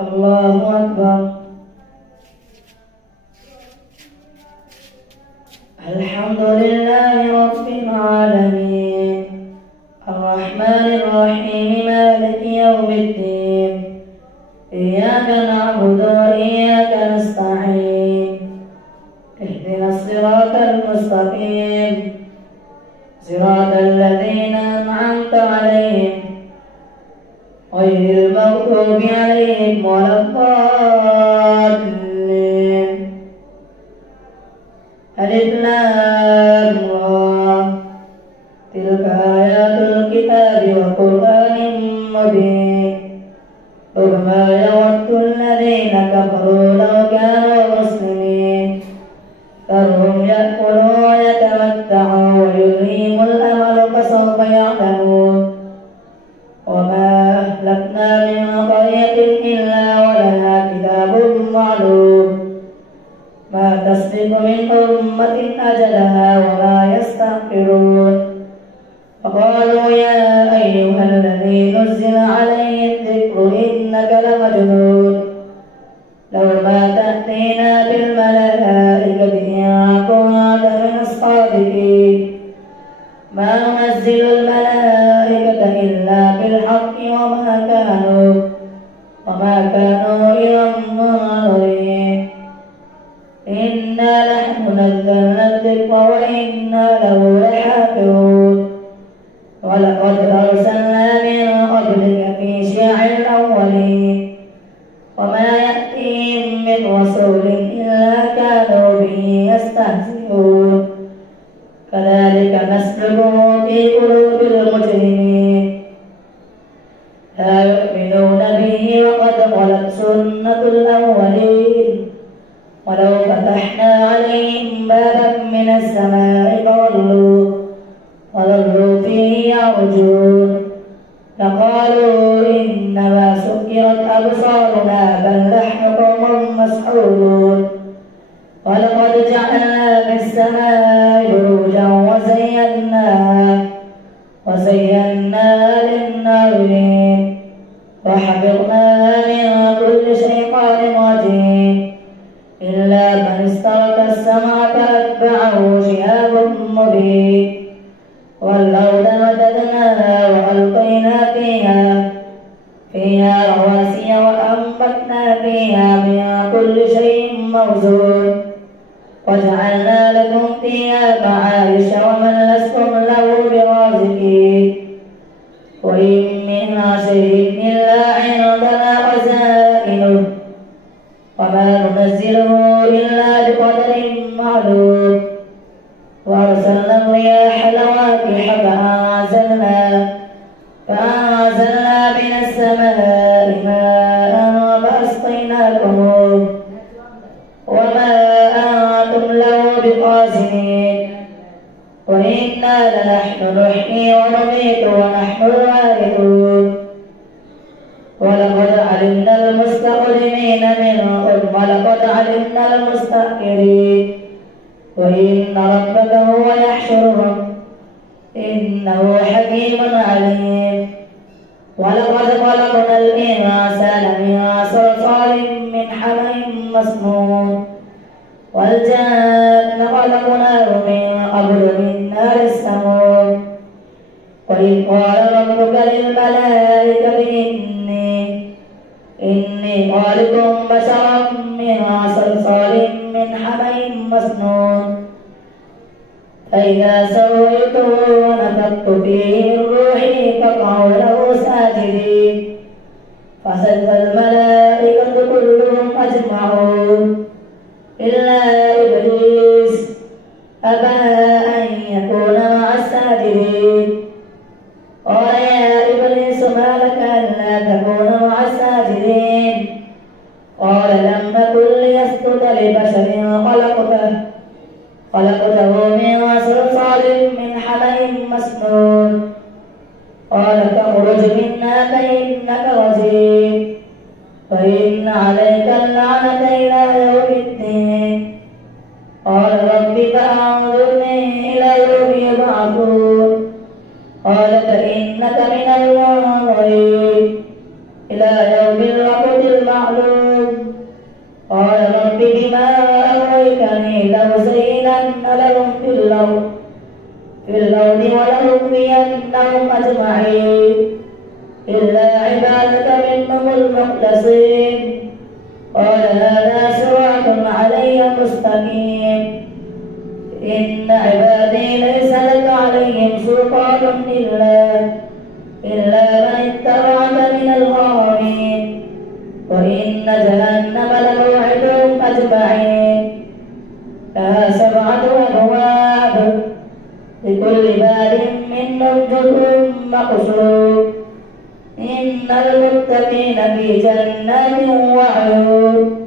الله أكبر. الحمد لله رب العالمين الرحمن الرحيم مالك يوم الدين إياك نعبد وإياك نستعين اهدنا الصراط المستقيم صراط الذين أنعمت عليهم غير المغضوب عليهم ولا الضالين. ألف لام را تلك آيات الكتاب وقرآن مبين ربما يود الذين كفروا لو كانوا مسلمين ذرهم يأكلوا ويتمتعوا ويلهيهم الأمل فسوف يعلمون. وما أهلكنا من قرية إلا ولها كتاب معلوم ما تسبق من أمة أجلها وما يستأخرون. فقالوا يا أيها الذي نزل عليه الذكر إنك لمجنون لو ما تأتينا بالملائكة إن كنت من الصادقين ما ننزل الملائكة إلا بالحق وما كانوا إذا منظرين. إنا نحن نزلنا الذكر وإنا له لحافظون. ولقد أرسلنا من قبلك في شيع الأولين وما يأتيهم من رسول إلا كانوا به يستهزئون. كذلك نسلكه في قلوب المجرمين لا يؤمنون به وقد خلت سنة الأولين. ولو فتحنا عليهم بابا من السماء فظلوا فيه يعرجون لقالوا إنما سكرت أبصارنا بل نحن قوم مسحورون. ولقد جعلنا في السماء بروجا وزيناها للناظرين وحفظناها من كل شيطان رجيم إلا من استرك السمع فأتبعه شهاب مبين. والأرض مددناها وألقينا فيها رواسي وأنبتنا فيها من كل شيء موزون وجعلنا لكم فيها معايش ومن لستم له برازقين. وإن من شيء إلا عندنا خزائنه وما ننزله إلا بقدر معلوم. وأرسلنا الرياح لواقح فأنزلنا من السماء ماء فأسقيناكموه وما أنتم له بقادرين. وإنا لنحن نحيي ونميت ونحن الوارثون. ولقد علمنا المستقدمين منكم ولقد علمنا المستأخرين. وإن ربك هو يحشرهم إنه حكيم عليم. ولقد خلقنا الإنسان من صلصال من حمإ مسنون والجان خلقناه من قبل من نار السموم. وإذ قال ربك للملائكة إني خالق بشرا من صلصال من حمإ مسنون فإذا سويته ونفخت فيه من روحي فقعوا له ساجدين فسجد الملائكة كلهم أجمعون إلا إبليس أبى أن يكون مع الساجدين. قال يا إبليس ما لك ألا تكون مع الساجدين؟ قال لم أكن ليسجد لبشر خلقته من صلصال من حمإ مسنون. قال فاخرج منا فإنك رجيم فإن عليك اللعنة إلى يوم الدين. قال رب فأنظرني إلى يوم يبعثون. قال فإنك من المنظرين إلى يوم الوقت المعلوم. مختصين قال هذا صراط علي مستقيم إن عبادي ليس لك عليهم سلطان إلا من اتبعك من الغاوين وإن جهنم لموعدهم أجمعين لها 7 أبواب لكل باب منهم جزء مقصود إن المتقين في جنات وعيون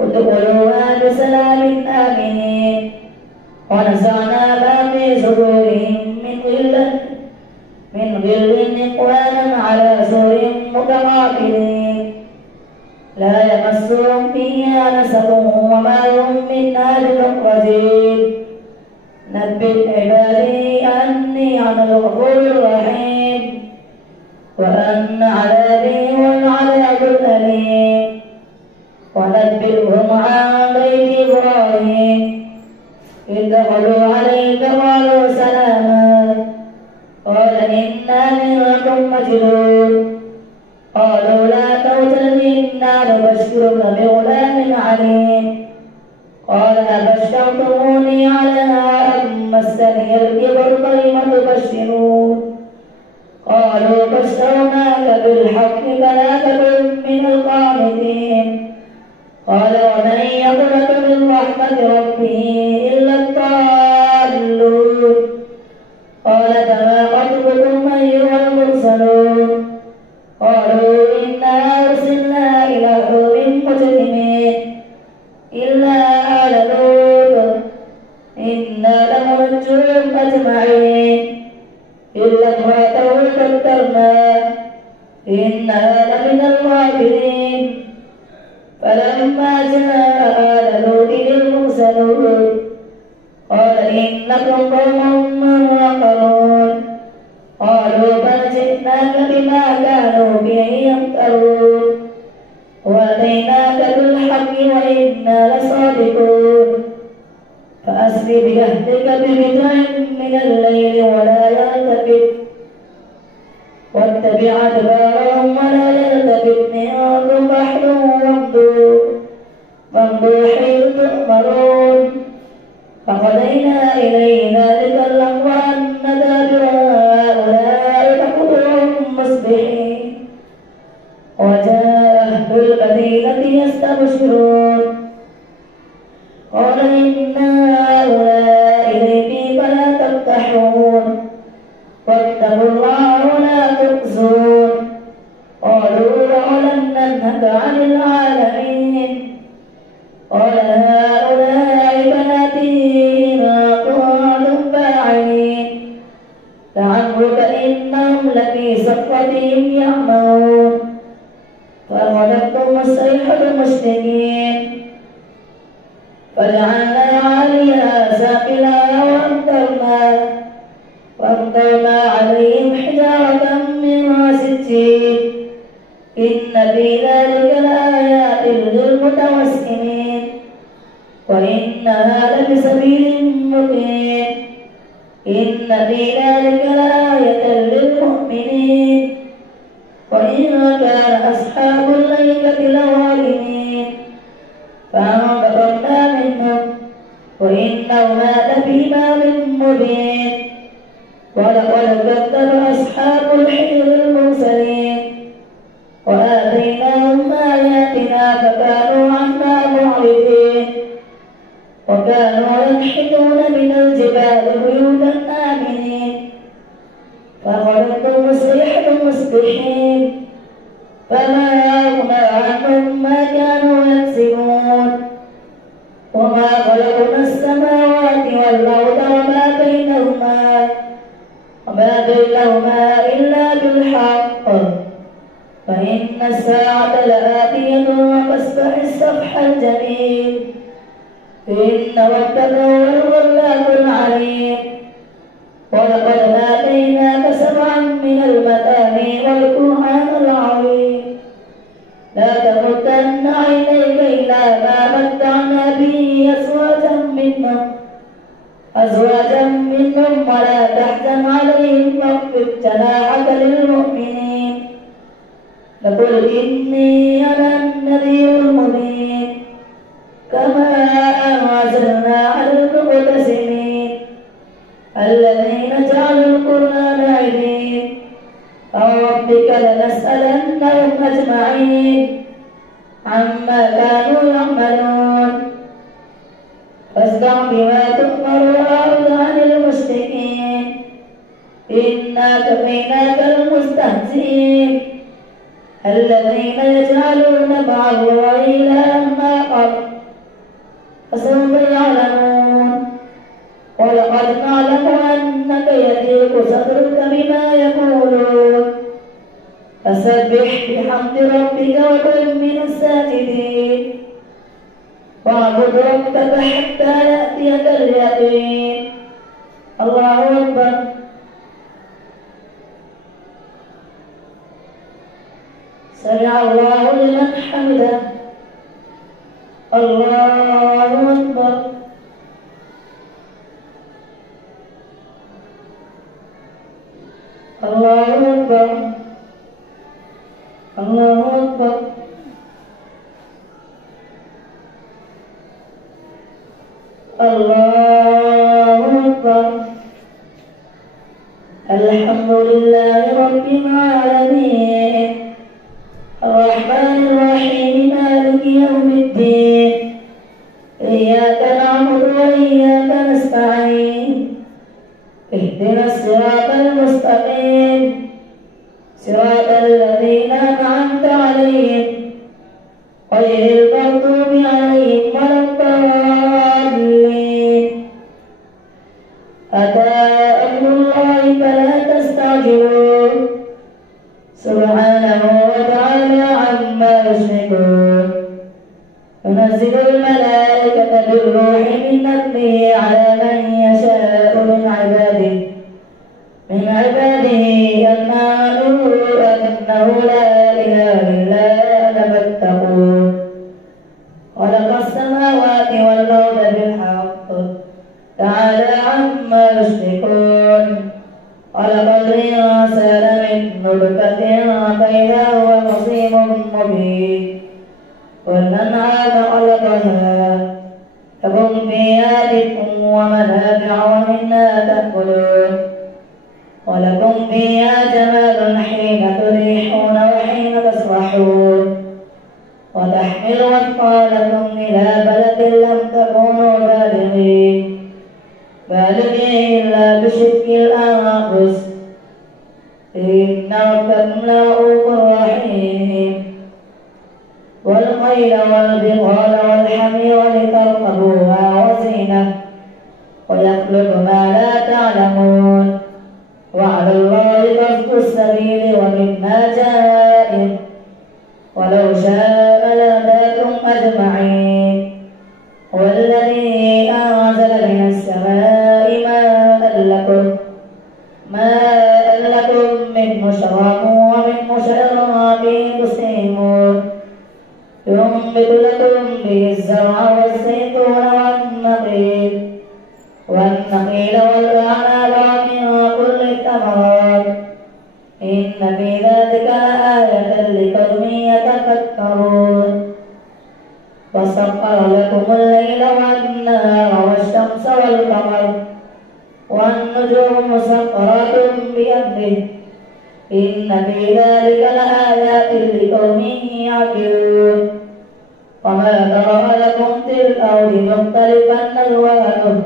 ادخلوها بسلام آمنين ونزعنا ما في صدورهم من غل إخوانا على سور متقابلين لا يمسهم فيها نسب وما هم منها بمخرجين نبئ عبادي أني أنا الغفور الرحيم وأن عذابي هو العذاب الأليم ونبئهم عن بيت إبراهيم إذ دخلوا عليك قالوا سلاما قال إنا منكم وجلون قالوا لا توجل إنا نبشرك بغلام عليم قال أبشرتموني على أن مسني الكبر فلم تبشرون قالوا بشرناك بالحق فلا تكن من القانتين قال ومن يقنط من رحمة ربه إلا الضالون قال فما خطبكم أيها المرسلون قالوا إنا أرسلنا إلى قوم مجرمين إلا آل لوط إنا لمنجوهم أجمعين إلا امرأته قدرنا إنها لمن الغابرين فلما جاء آل لوط المرسلون قال إنكم قوم منكرون قالوا بل جئناك بما كانوا به يمترون وأتيناك بالحق وإنا لصادقون فأسر بأهلك بقطع من الليل ولا يلتفت واتبع أدبارهم ولا يلتفت منكم أحد وامضوا حيث تؤمرون فقضينا إليه ذلك الأمر أن دابر هؤلاء مقطوع مصبحين وجاء أهل المدينة يستبشرون قال إن هؤلاء ضيفي فلا تفتحون واتقوا الله ولا تخزون قالوا ولن ننهك عن العالمين قال هؤلاء بناتي إن كنتم فاعلين لعمرك إنهم لفي سكرتهم يعمهون فأخذتهم الصيحة مشرقين فجعلنا عليها سافلها وأمطرنا عليهم حجارة من سجيل إن في ذلك لآيات للمتوسمين وإنها لبسبيل مقيم إن في ذلك لآية للمؤمنين وإن كان أصحاب الأيكة لظالمين فانتقمنا منهم وإنهما لفي باب مبين ولقد كذب أصحاب الحجر المرسلين وآتيناهم آياتنا فكانوا عنها معرضين وكانوا ينحتون من الجبال بيوتا آمنين فأخذتهم الصيحة مصبحين فما أغنى عنهم ما كانوا يكسبون وما خلقنا السماوات والأرض وما بينهما إلا بالحق فإن الساعة لآتية فاصفح الصفح الجميل إن ربك هو الخلاق العليم ولقد آتيناك 7 من المثاني والقرآن العظيم لا تمدن عينيك إلى ما متعنا به أزواجا منهم ولا تحزن عليهم واخفض جناحك للمؤمنين لقل إني النذير المبين كما أنزلنا على المقتسمين الذين جعلوا القرآن عظيم فربك لنسألنهم أجمعين عما كانوا يعملون فاصدع بما تؤمر وأعرض عن المشركين إنا كفيناك المستهزئين الذين يجعلون مع الله إلها آخر فسوف يعلمون ولقد نعلم أنك يضيق صدرك بما يقولون فسبح بحمد ربك وكن من الساجدين واعبد ربك حتى يأتيك اليقين الله أكبر سمع الله لمن حمده الله أكبر الله أكبر الله أكبر الله أكبر الحمد لله رب العالمين الرحمن الرحيم مالك يوم الدين إياك نعبد وإياك نستعين اهدنا الصراط المستقيم صراط الذين أنعمت عليهم غير المغضوب عليهم ولا الضالين أتى أمر الله فلا تستعجلوه سبحانه وتعالى عما يشركون ينزل الملائكة بالروح من أمره على من يشاء من عباده أن آمنوا أنه لا إله إلا أنا فاتقون خلق السماوات والأرض بالحق تعالى عما يشركون خلق الإنسان من نطفة فإذا هو خصيم مبين والأنعام خلقها لكم فيها دفء ومنافع ومنها تأكلون ولكم فيها جمال حين تريحون وحين تسرحون وتحمل أثقالكم إلى بلد لم تكونوا بالغيه إلا بشق الأنفس إن ربكم لرؤوف رحيم والخيل والبغال والحمير لتركبوها وزينة ويخلق ما لا تعلمون وعلى الله قصد السبيل ومنها جائر ولو شاء لهداكم أجمعين والذي أنزل من السماء ماء لكم منه شراب ومنه شجر فيه تسيمون ينبت لكم به الزرع والزيتون والنخيل والأعناب ومن كل الثمرات إن في ذلك لآية لقوم يتفكرون وسخر لكم الليل والنهار والشمس والقمر والنجوم مسخرات بأمره إن في ذلك لآيات لقوم يعقلون وما ذرأ لكم في الأرض مختلفا ألوانه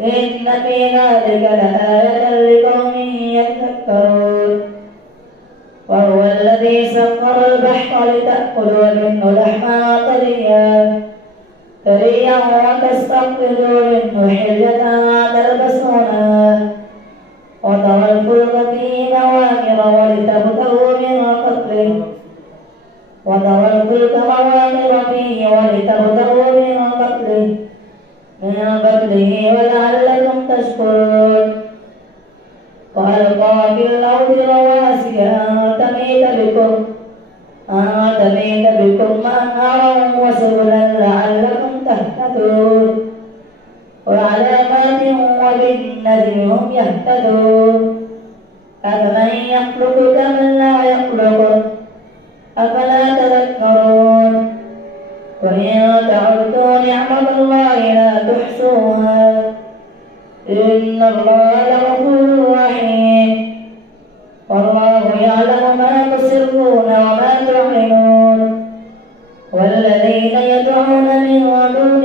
إن في ذلك لآية لقوم يتفكرون وهو الذي سخر البحر لتأكلوا منه لحما طريا وتستخرجوا منه حلية تلبسونها وترى الفلك فيه مواخر ولتبتغوا من قبله ولعلكم تشكرون وألقى في الأرض رواسي أن تميد بكم أنهارا وسبلا لعلكم تهتدون وعلامات وبالنجم هم يهتدون أفمن يخلق كمن لا يخلق أفلا تذكرون تحصوها إن الله لغفور رحيم والله يعلم ما تسرون وما تعلنون والذين يدعون من دون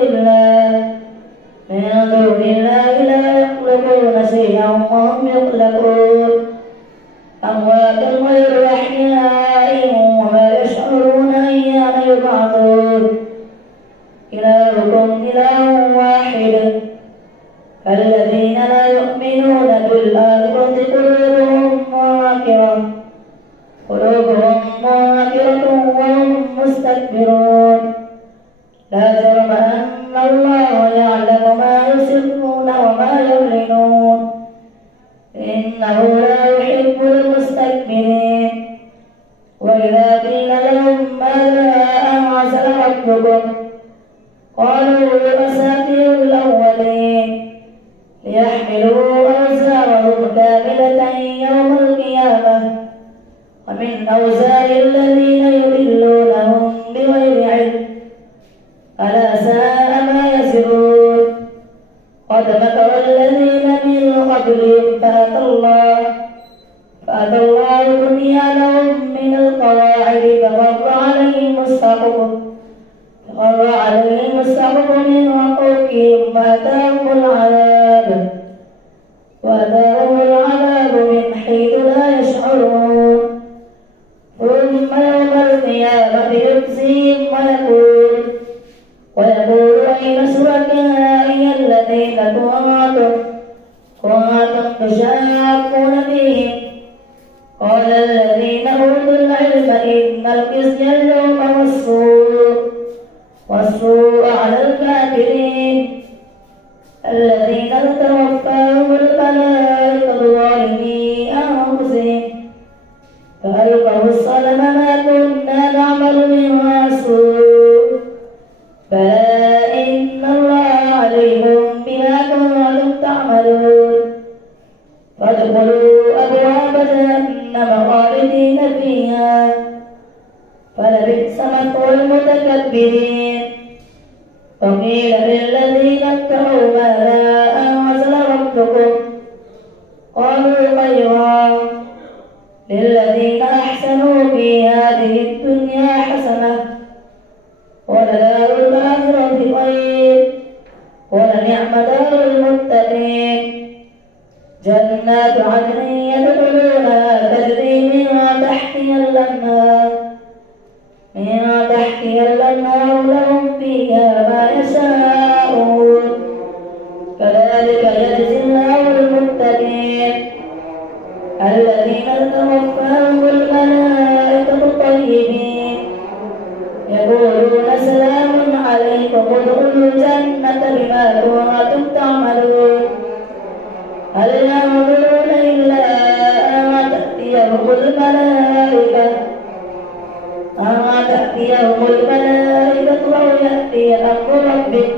الله لا يخلقون شيئا وهم يخلقون أموات غير أحياء وما يشعرون أيان يبعثون إلهكم إله واحد فالذين لا يؤمنون بالآخرة قلوبهم منكرة وهم مستكبرون لا جرم أن الله يعلم ما يسرون وما يعلنون إنه لا يحب المستكبرين وإذا قيل لهم ماذا أنزل ربكم قالوا أساطير الأولين ليحملوا أوزارهم كاملة يوم القيامة ومن أوزار الذين يضلونهم بغير علم ألا ساء ما يزرون قد مكر الذين من قبلهم فأتى الله بنيانهم من القواعد فخر عليهم السقف من فوقهم وأتاهم العذاب من حيث لا يشعرون ثم يوم القيامة يخزيهم ويقول أين شركائي الذين كنتم تشاقون فيهم قال الذين أوتوا العلم إن الخزي اليوم والسوء على الكافرين الذين توفاهم الملائكة ظالمي أنفسهم فألقوا الصلم ما كنا نعمل من سوء بلى إن الله عليم بما كنتم تعملون فادخلوا أبواب جهنم خالدين فيها فلبئس مثوى المتكبرين وقيل للذين اتقوا ماذا أنزل ربكم قالوا خيرا للذين أحسنوا في هذه الدنيا حسنة ولدار الآخرة خير ولنعم دار المتقين جنات عدن يدخلونها تجري من تحتها الأنهار لهم فيها ما يشاءون كذلك يجزي الله المتقين الذين توفاهم الملائكة طيبين يقولون سلام عليكم ادخلوا الجنة بما كنتم تعملون هل ينظرون إلا أن تأتيهم الملائكة أو يأتي أمر ربك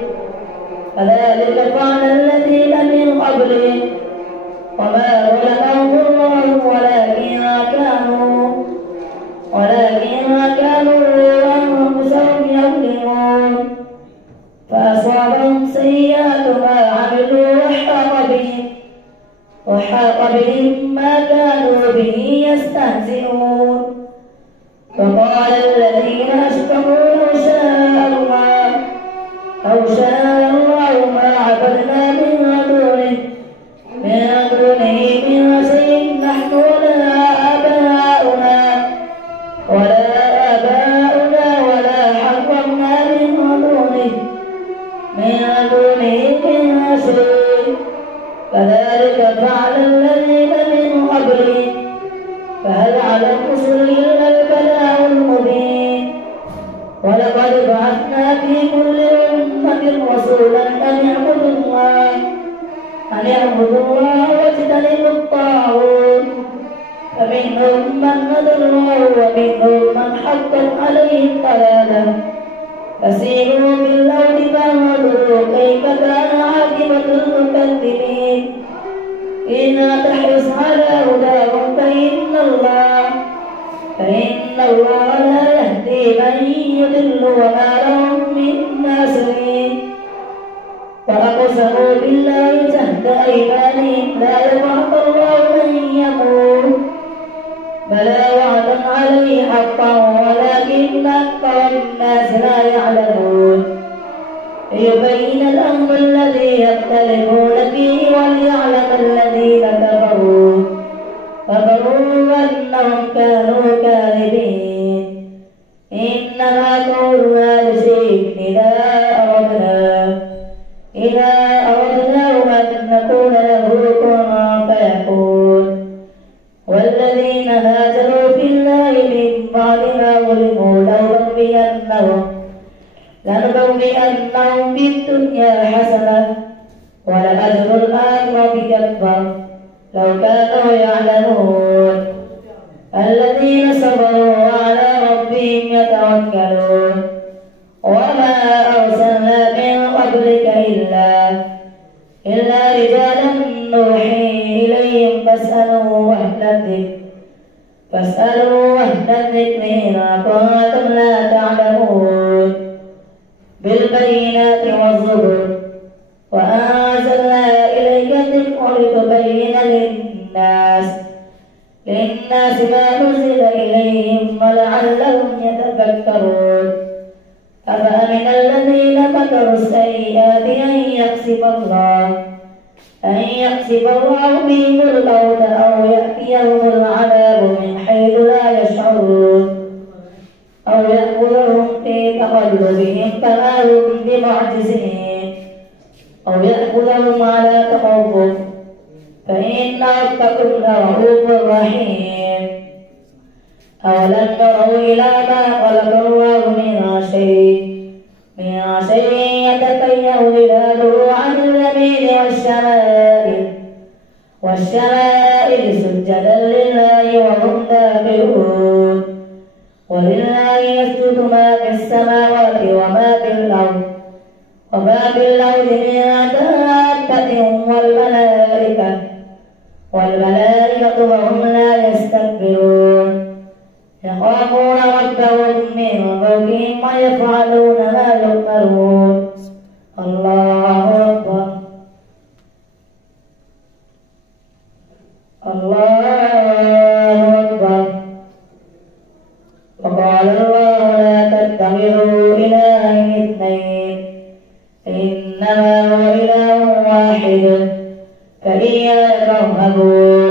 كذلك فعل الذين من قبلهم وما ظلمهم الله ولكن كانوا أنفسهم يظلمون فأصابهم سيئات ما عملوا وحاق بهم ما كانوا به يستهزئون وقال الذين أشركوا لو شاء الله ما عبدنا من دونه من شيء نحن ولا آباؤنا ولا حرمنا من دونه من شيء كذلك فعل الذين من قبلهم فهل على الرسل إلا البلاغ المبين ولقد بعثنا في كل أمة رسولا أن اعبدوا الله واجتنبوا الطاغوت فمنهم من هدى الله ومنهم من حقت عليه الضلالة فسيروا بالأرض فانظروا كيف كان عاقبة المكذبين إن تحرص على هداهم فإن الله لا يهدي من يضل وما لهم من ناصرين وأقسموا بالله جهد أيمانهم لا يبعث الله من يموت بلى وعدا عليه حقا ولكن أكثر الناس لا يعلمون ليبين لهم الذي يختلفون فيه وليعلم الذين كفروا أنهم كانوا كاذبين إنما قولنا لشيء إذا أردناه أن نقول له كن فيكون والذين هاجروا في الله من بعد ما ظلموا لنبوئنهم في الدنيا حسنة ولأجر الآخرة أكبر لو كانوا يعلمون الذين صبروا وعلى ربهم يتوكلون وما أرسلنا من قبلك إلا رجالا نوحي إليهم فاسألوا أهل الذكر إن كنتم لا تعلمون بالبينات والزبر وأنزلنا إليك الذكر لتبين للناس ما نزل إليهم ولعلهم يتفكرون أفأمن الذين مكروا السيئات أن يخسف الله بهم الأرض أو يأتيهم العذاب من حيث لا يشعرون أو يأخذهم في تقلبهم فما هم بمعجزين أو يأخذهم على تخوف فإن ربكم لرؤوف رحيم أولم يروا إلى ما خلق الله من شيء يتكيأ ظلاله عن اليمين والشمائل سجدا لله وهم داخلون ولله يسجد ما في السماوات وما في الأرض من دابة والملائكة وهم لا يستكبرون يخافون ربهم من فوقهم ويفعلون ما يؤمرون الله أكبر وقال الله لا تتخذوا إلهين اثنين إنما هو إله واحد فإياي فارهبون